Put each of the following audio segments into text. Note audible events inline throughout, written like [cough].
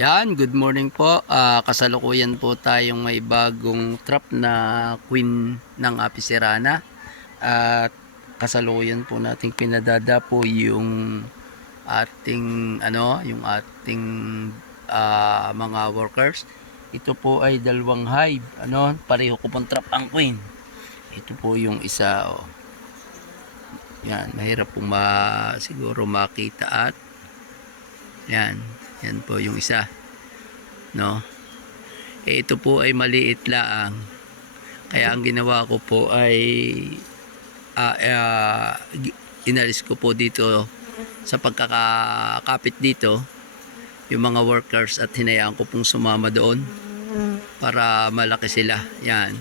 Yan, good morning po. Ah, kasalukuyan po tayong may bagong trap na queen ng Apicerana. At kasalukuyan po nating pinadada po yung ating ano, yung ating ah, mga workers. Ito po ay dalawang hive, ano, pareho ko pong trap ang queen. Ito po yung isa, oh. Yan, mahirap pong ma, siguro makita at yan, yan po yung isa. No? Eh, ito po ay maliit laang. Kaya ang ginawa ko po ay ah, gi- inalis ko po dito sa pagkakakapit dito yung mga workers at hinayaan ko pong sumama doon para malaki sila. Yan.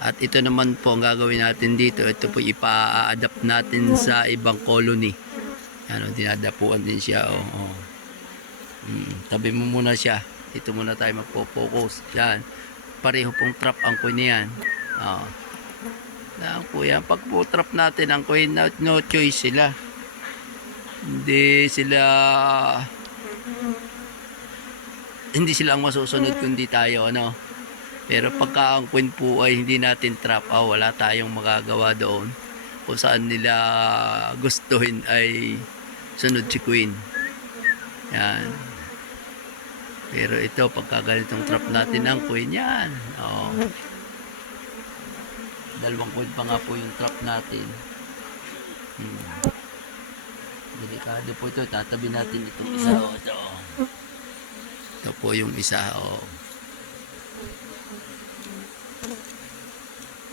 At ito naman po ang gagawin natin dito. Ito po ipa-adapt natin sa ibang colony. Yan, oh, dinadapuan din siya. Oh, oh. Mm, tabi mo muna siya. Dito muna tayo magpo-focus. Yan. Pareho pong trap ang coin niyan. Oh. Po yan. Pag po trap natin ang coin, no, no choice sila. Hindi sila hindi sila ang masusunod kundi tayo ano pero pagka ang queen po ay hindi natin trap ah, wala tayong magagawa doon kung saan nila gustuhin ay sunod si queen yan pero ito pagka ganitong trap natin ang queen yan oh. dalawang queen pa nga po yung trap natin hmm. delikado po ito tatabi natin itong isa oh, ito ito po yung isa oh.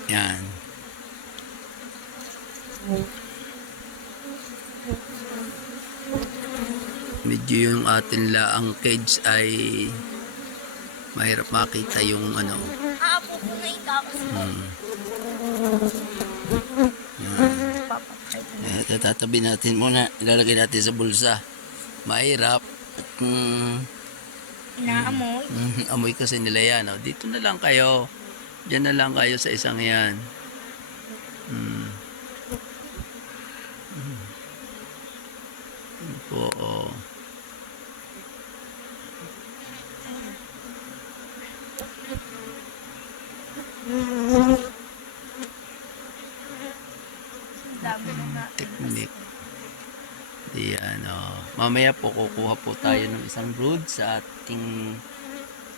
Yan. Medyo yung atin la ang cage ay mahirap makita yung ano. Yung tapos Hmm. Eh, tatatabi natin muna. Ilalagay natin sa bulsa. Mahirap. Hmm. Inaamoy. Mhm, [laughs] amoy kasi nila yan. Oh. Dito na lang kayo. Diyan na lang kayo sa isang yan. Hmm. Hmm. Yun po, oh. Technique. Di ano. Mamaya po kukuha po tayo ng isang brood sa ating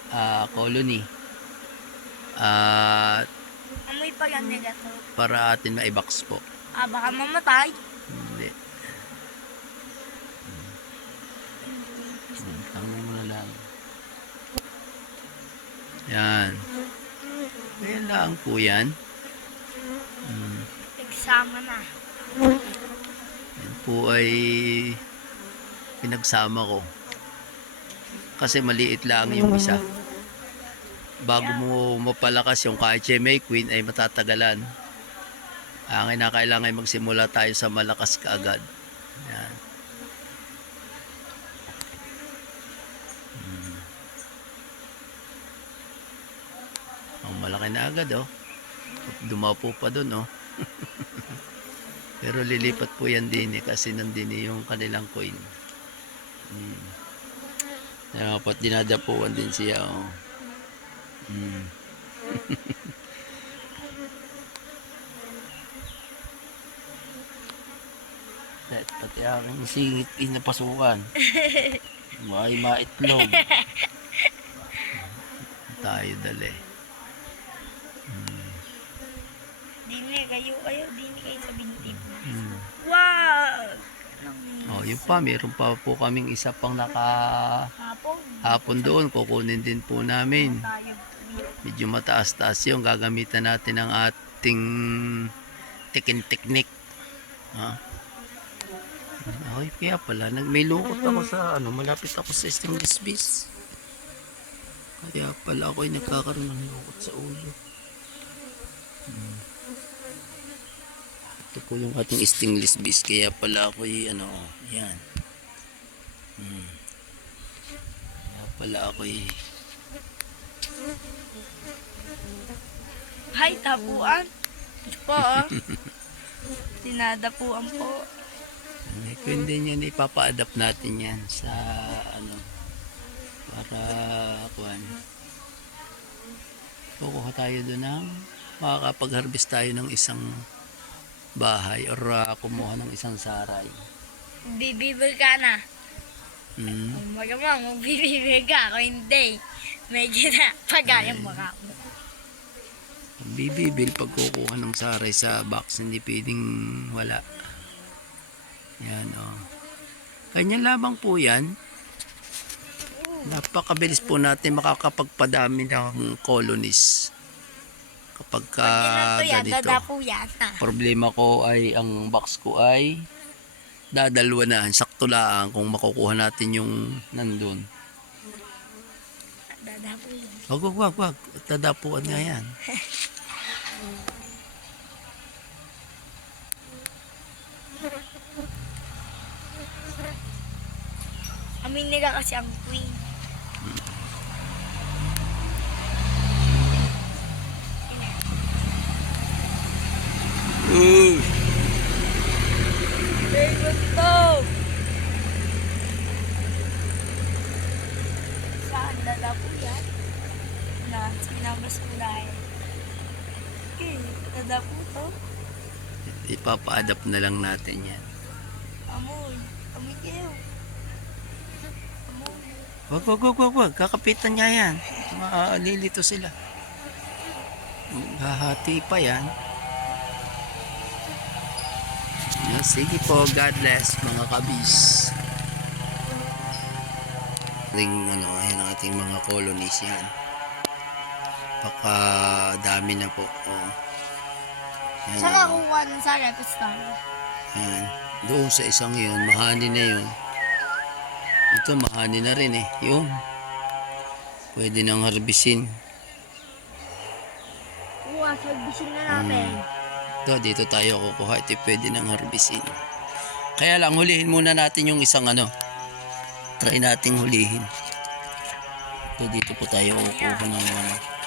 ah, colony. At Amoy pa yan negato. para atin maibox po. Ah, baka mamatay. Hindi. Hmm, Tangin mo na lang. Yan. Ayan lang po yan. Hmm. Nagsama na. Po ay pinagsama ko. Kasi maliit lang yung isa. Bago mo mapalakas yung may queen ay matatagalan. Ang kinakailangan ay magsimula tayo sa malakas kaagad. Yan. Hmm. Ang malaki na agad oh. Dumapo pa dun oh. [laughs] Pero lilipat po yan din eh, kasi nandun eh yung kanilang coin. Hmm. Dapat dinadapuan din siya. Oh. [laughs] Hmm. At pati aking singit pinapasukan. [laughs] May maitlog. Tayo dali. Dini kayo, kayo, dini kayo sa binti. Hmm. Wow! Oh, yun pa, meron pa po kaming isa pang naka Hapon. hapon doon. Kukunin din po namin. Medyo mataas-taas yung gagamitan natin ng ating tikin technique. Ha? Ay, kaya pala, nag, may lukot ako sa, ano, malapit ako sa stainless base. Kaya pala ako ay nagkakaroon ng lukot sa ulo. Hmm. Ito po yung ating stainless base, kaya pala ako ay, ano, yan. Hmm. Kaya pala ako ay, Hay, tapuan. Ito po, oh. [laughs] Tinadapuan po. Pwede yan, ipapa-adapt natin yan sa ano Para, kuhan. Kukuha tayo doon ng, makakapag-harvest tayo ng isang bahay or ah, kumuha ng isang saray. Bibibig ka na. Mm. Magamang, bibibig ka. Kung hindi, may gina. Pagayang baka mo. Bibibil pag kukuha ng saray sa box, hindi pwedeng wala. Yan, oh. Kanya lamang po yan. Napakabilis po natin makakapagpadami ng colonies. Kapag ka yan, ganito. dadapo yan. Ah. [laughs] Problema ko ay, ang box ko ay dadalwa na. Sakto lang kung makukuha natin yung nandun. Dadapo yan. Wag, wag, wag, wag. Tadapuan nga yan. [laughs] Amin nila kasi ang queen. Uy! Very good to. Saan dadapo yan? Na, dahil. Okay, dadapo to. Ipapa-adapt na lang natin yan. Amoy. Amoy kayo. Amoy. Wag, wag, wag, wag, wag. Kakapitan niya yan. Malilito sila. Hahati pa yan. Yan, sige po, God bless mga kabis. Ating, ano, ayan ang ating mga colonies yan. Baka dami na po. Oh. Yan, Saan oh. nakuha ng sa repostar? Yan. Doon sa isang yun, mahani na yun. Ito, mahani na rin eh. Yung. Pwede nang harbisin. Kuha, servicing na natin. Ito, dito tayo kukuha. Ito pwede nang harbisin. Kaya lang, hulihin muna natin yung isang ano. Try nating hulihin. Ito, dito po tayo kukuha ng ano.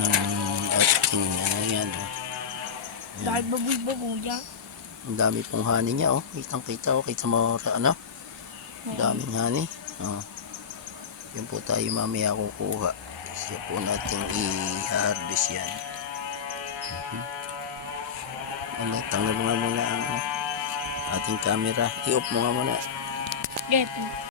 Ng ating, ayan, oh. Dahil baboy-baboy yan. Ang dami pong honey niya, oh. Kitang kita, oh. Kita mo, ano? Ang daming honey. Oh. Yun po tayo mamaya kukuha. Siya po natin i-harvest yan. Mhm. Ano, tanggal mo nga muna ang ating camera. I-off mo nga muna. Get